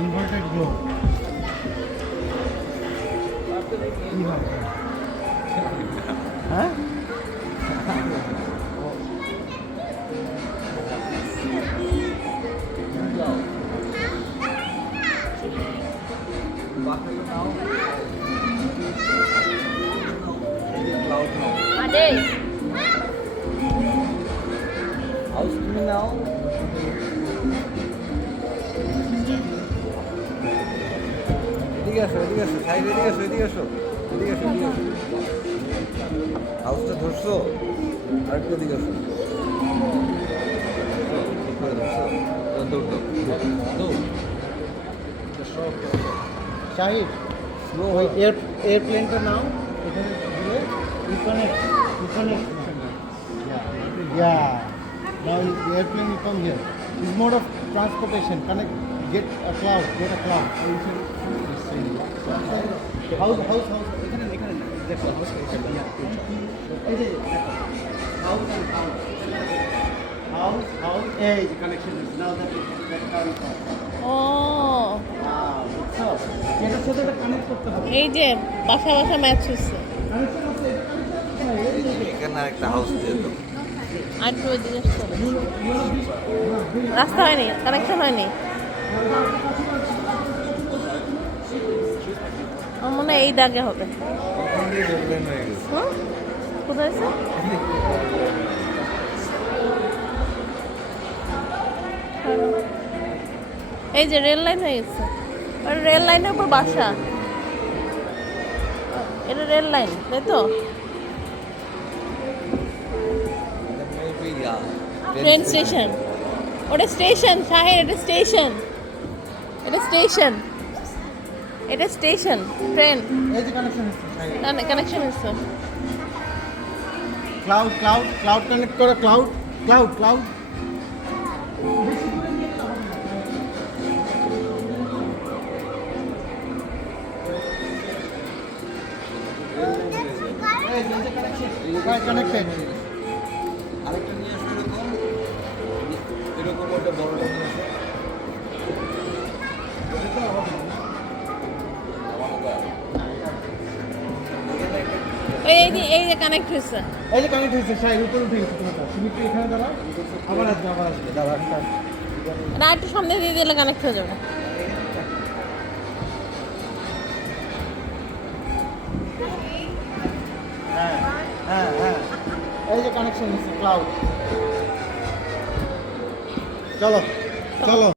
Inverted globe কি হবে হ্যাঁ Ade. হাউস তুমি নাও। এদিকে আসো, এদিকে আসো, সাইড এদিকে আসো, এদিকে আসো, এদিকে আসো, এদিকে আসো। হাউসটা ধরছো, আরেকটু এদিকে আসো। ঠিক করে ধরছো, দৌড় দাও, দৌড়। শাহিদ স্লো ওই এয়ারপ্লেনটা নাও এখানে দিলে you connect yeah now the airplane will come here it's mode of transportation connect get a cloud house এখানে দেখো house এই যে দেখো house এই যে connection is now that cloud is Oh. এটার সাথে এটা কানেক্ট করতে হবে এই যে বাসা বাসা ম্যাচ হচ্ছে। এখানে আরেকটা হাউস দিয়ে দাও। আর একটু ওইদিকে আসতে হবে। রাস্তা হয়নি, কানেকশন হয়নি। আমার মনে হয় এই দাগে হবে। ওখান দিয়ে রেললাইন হয়ে গেছে। হুম? কোথায় আছে? এই যে রেল লাইন হয়ে গেছে। আর রেল লাইনের উপর বাসা। এটা রেল লাইন, তাই তো? Maybe, yeah. Train station. ওটা স্টেশন, শাহের এটা স্টেশন। এটা স্টেশন। এটা স্টেশন, ট্রেন। এই যে কানেকশন হচ্ছে কানেকশন হচ্ছে। ক্লাউড কানেক্ট করো ক্লাউড কানেক্টেড আরেকটা নিয়ে আসো এরকম একটা বড়টা নিয়ে আসো। এই যে কানেক্ট হচ্ছে। এই যে কানেক্ট হয়েছে শাহিদ উপরে উঠে গেছে তুমি কি এখানে দাঁড়াও আবার আসবে দাঁড়া না একটু সামনে দিয়ে দিলে কানেক্ট হয়ে যাবে। হ্যাঁ এই যে কানেকশন হচ্ছে ক্লাউড চলো